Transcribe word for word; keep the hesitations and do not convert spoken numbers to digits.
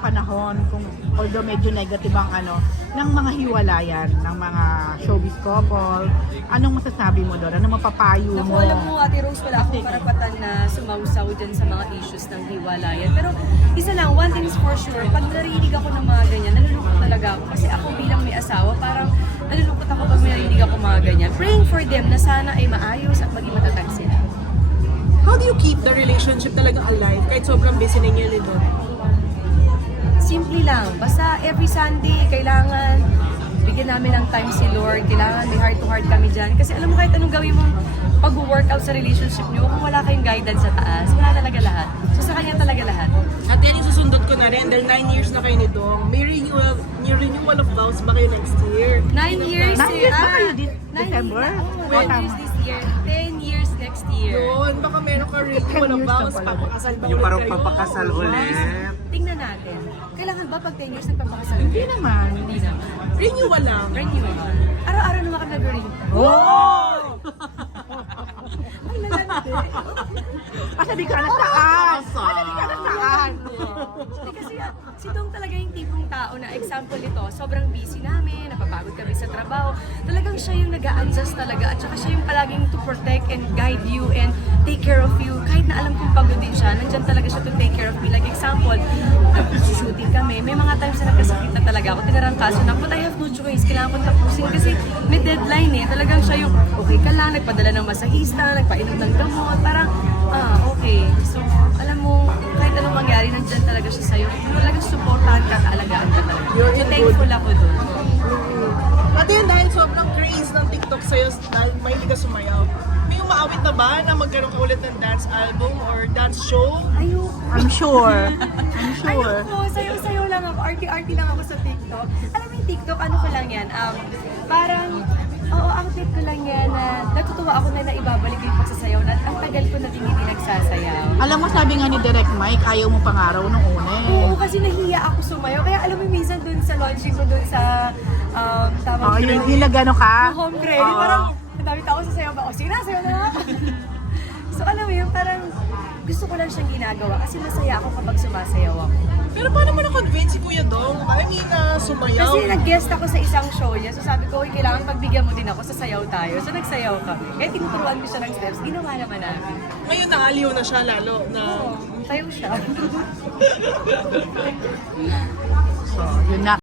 panahon, kung although medyo negative ang ano, ng mga hiwalayan, ng mga showbiz couple, anong masasabi mo doon? Anong mapapayo Naku, mo? alam mo, Ate Rose, wala akong karapatan na sumausaw dyan sa mga issues ng hiwalayan. Pero isa lang, one thing is for sure, pag narinig ako ng mga ganyan, nalulungkot talaga ako. Kasi ako bilang may asawa, parang nalulungkot ako pag may narinig ako mga ganyan. Praying for them na sana ay maayos at maging matatag sila. How do you keep the relationship talaga alive kahit sobrang busy ninyo ni Don? Simple lang. Basta every Sunday, kailangan bigyan namin ng time si Lord. Kailangan may heart to heart kami dyan. Kasi alam mo, kahit anong gawin mong pag-workout sa relationship niyo, kung wala kayong guidance sa taas, wala talaga lahat. So sa kanya talaga lahat. At yan yung susundot ko na rin dahil nine years na kayo ni Dong. May renewal, may renewal of vows ba kayo next year? Nine years. Nine years eh, ba kayo ah, this nine- December? Oo, Oh, nine tama. years this year. Ten years next year. Yun, baka meron ka renewal of Ten years vows, na pala. papakasal ba Yung ulit parang kayo? papakasal ulit. Tingnan natin. Kailangan ba pag ten years nagpapakasal? Hindi naman. Hindi naman. Renewal lang. Renewal. Araw-araw naman kami nag-renew. Oh! Ay, lalandi. Pasabi ka na saan? Pasabi ka na saan? Hindi kasi ah, si Dong talaga yung tipong tao na example nito, sobrang busy namin, napapagod kami sa trabaho. Talagang siya yung nag-a-adjust talaga at saka siya yung palaging to protect and guide you and take care of you. Kahit na alam kong pagod din siya, nandyan talaga siya to take care of me. Like example, shooting kami, may mga times na nagkasakit na talaga ako, tinarangkaso na, but I have no choice, kailangan ko tapusin kasi may deadline eh. Talagang siya yung okay ka lang, nagpadala ng masahista, nagpainom ng gamot, parang ah, okay. So, alam mo, kahit anong mangyari, nandyan talaga siya sa'yo. Talagang supportahan ka at alagaan ka talaga. So, thankful ako doon. At yun, dahil sobrang craze ng TikTok sa'yo, dahil mahilig ka sumayaw, may umaawit na ba na magkaroon ka ulit ng dance album or dance show? Ayoko. I'm sure. I'm sure. Ayoko, sayo-sayo lang ako, arty-arty lang ako sa TikTok. Alam mo yung TikTok, ano ko lang yan, um, parang, oo, ang tip ko lang yan na natutuwa ako na naibabalik yung pagsasayaw na ang tagal ko na din hindi nagsasayaw. Alam mo, sabi nga ni Direct Mike, ayaw mo pangaraw nung una eh. Oo, kasi nahiya ako sumayaw. Kaya alam mo, minsan dun sa launching ko dun sa, um, tawag Oh, yung yung nagano ka? yung home credit, Oo. parang ang dami tao sasayaw ba? O sige na, sayaw na nga ako. So alam mo yun, parang gusto ko lang siyang ginagawa kasi masaya ako kapag sumasayaw ako. Pero paano mo na-convince si Kuya Dong? I mean, na sumayaw? Kasi nag-guest ako sa isang show niya, so sabi ko, "Uy, kailangan pagbigyan mo din ako, sasayaw tayo." So nagsayaw kami. Kaya tinuturuan ko siya ng steps, ginawa naman namin. Ngayon naaliw na siya lalo na... Oo, sayaw siya. So, yun na.